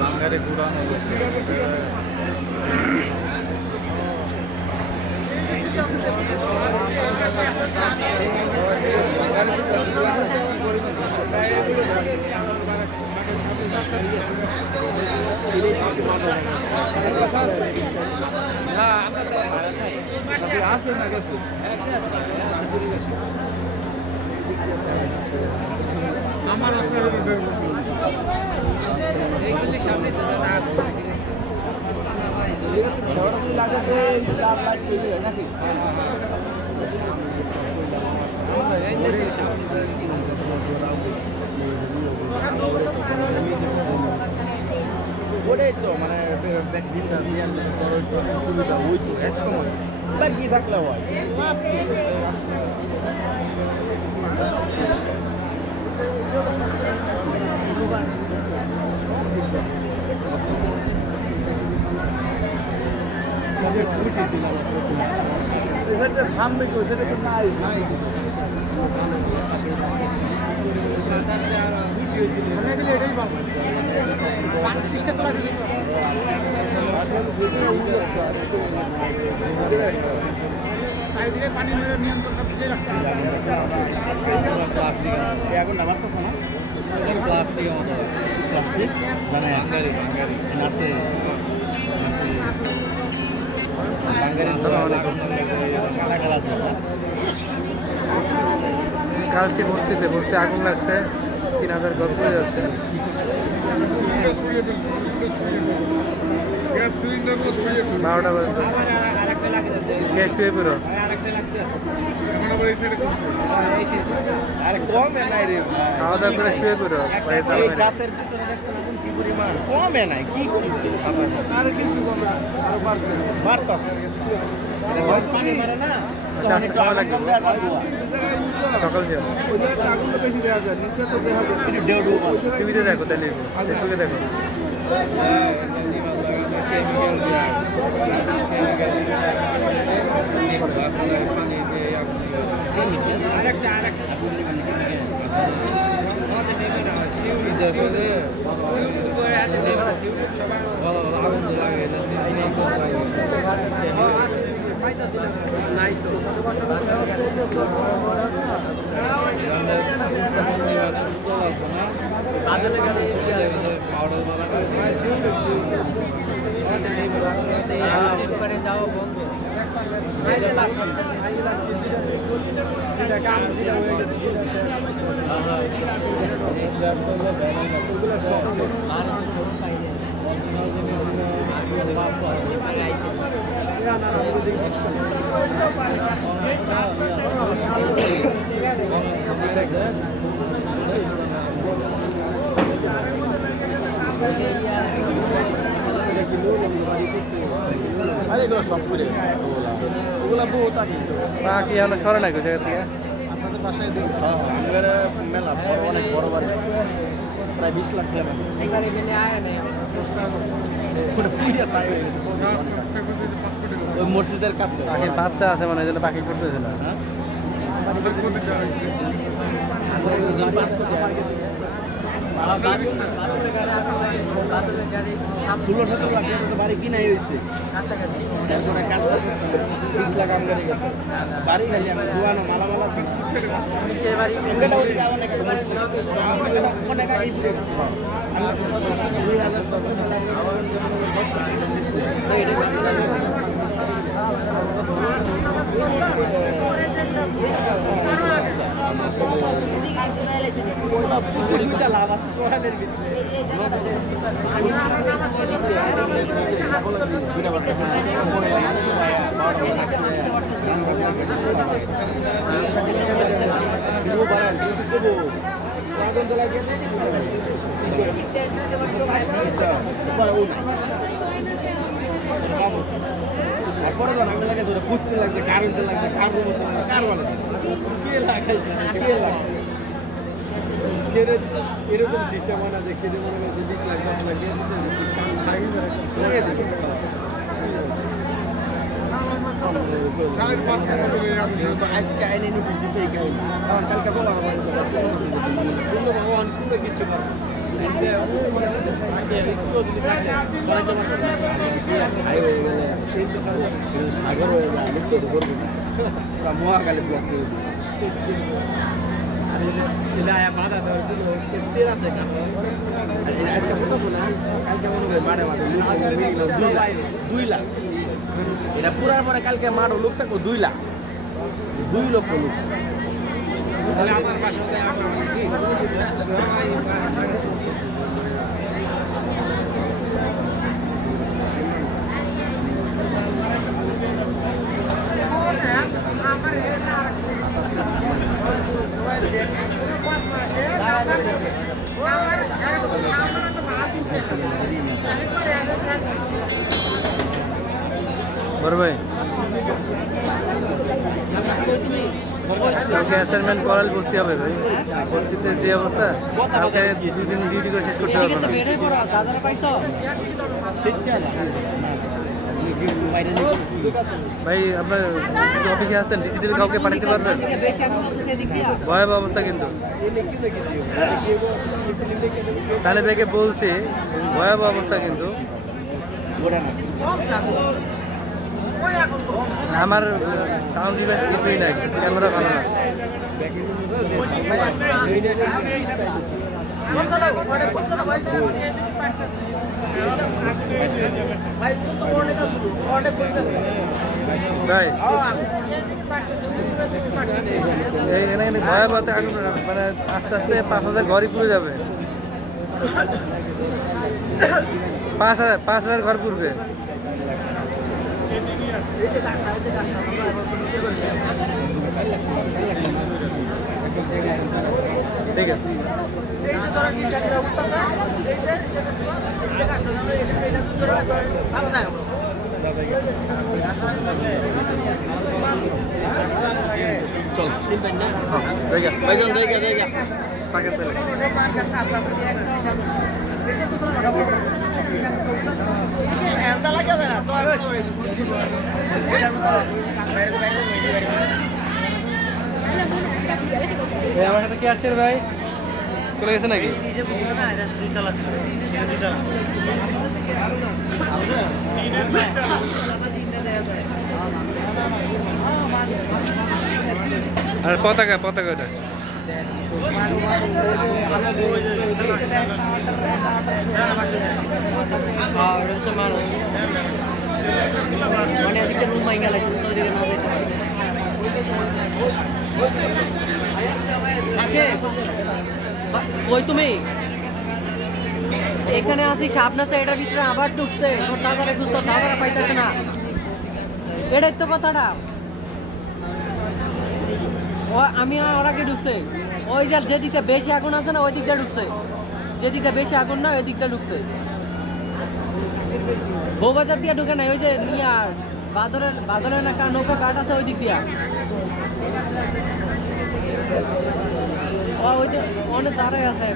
বাঙালি ঘুরানো আছে না গেছে আমার এইগুলি সামনে তো লাগাতে নাকি ওটাই তো মানে ওই তো এক সময় কি থাকলে হয় থামবে কেউ সেটা তো নাই পানি নিয়ন্ত্রণ এখন না বাড়তেছে না প্লাস্টিক জানে আছে কালকে বস্তিতে বসতে আগুন লাগছে 3000 ঘর পড়ে যাচ্ছে বারোটা বাজছে গ্যাস শুয়ে পড়ো খাওয়া দাওয়া করে শুয়ে পড়ো কমে নাই কি করছে আর কিছু কমে আরো বাড়তেছে সকাল টিভিতে দেখো তাহলে ফেসবুকে দেখো নাই তো যাও বন্ধ সব করে ওগুলা বহুত আগে কি আমরা সরে নাই জায়গা থেকে আপনাদের বাসায় মেলা বড় অনেক বড় বাড়ি প্রায় 20 লাখ টাকা ওই মসজিদের কাছে পাখির বাচ্চা আছে মানে যেন পাখি করতেছে না বাড়ি কিনাই হয়েছে বাড়ি খালি ধোয়ানো মালামালা লাভ আছে তারপরে আমি লাগে খুঁজতে লাগছে কারেন্টে লাগছে কার ভালো কে লাগাইছে কে লাগাইছে এরকম সিস্টেম হয় না যে খেতে মনে হয় যদি আজকে আইনে নোটিশ দিছে এই কারণে কারণ কালকে বলা হবে ভগবান কোনো কিছু করে সাগর হয়ে যায় লিখতে তো করবো না মহাকালে ব্লক করে বাধা দেওয়ার তেল আছে আজকে কথা শোনা কালকে মনে হয় মাঠে মাঠে 2 লাখ এটা পুরার পরে কালকে মাঠও লোক থাকবো 2 লাখ 2 লক্ষ লোক আমার পাশে বড় ভাই কালকে অ্যাসাইনমেন্ট করাল বসতে হবে ভাই বস্তিতে যে অবস্থা কালকে 2 দিন ডিউটি করে শেষ করতে হবে না ভাই আপনার অফিসে আছেন ডিজিটাল কাউকে পাঠাতে পারবেন ভয়াবহ অবস্থা কিন্তু তাহলে ব্যাগে বলছে ভয়াবহ অবস্থা কিন্তু আমার সাউন্ড ডিভাইস কিছুই নাই ক্যামেরা ভালো না ভাই এখানে ভয়াবহ মানে আস্তে আস্তে 5,000 ঘরই পুড়ে যাবে 5,000 ঘর পুড়বে ঠিক আছে চল জায়গা আমার সাথে কি আসছে ভাই চলে গেছে নাকি আর পতাকা পতাকাটা মানে আজকে রুম মাই গেল ওইদিকে না ওই তুমি এখানে আসি সাপনাসে এটার ভিতরে আবার ঢুকছে তোর দাদারে খুঁজতো দাদারা পাইতেছে না এটাই তো কথাটা ও আমি ওর আগে ঢুকছে ওই যে যেদিকে বেশি আগুন আছে না ওই দিকটা ঢুকছে যেদিকে বেশি আগুন না ওই দিকটা ঢুকছে বউবাজার দিয়ে ঢুকে নাই ওই যে নিয়ে বাদরের না নৌকা কাঠ আছে ওই দিক দিয়া ওই যে অনেক দাঁড়ায় আছে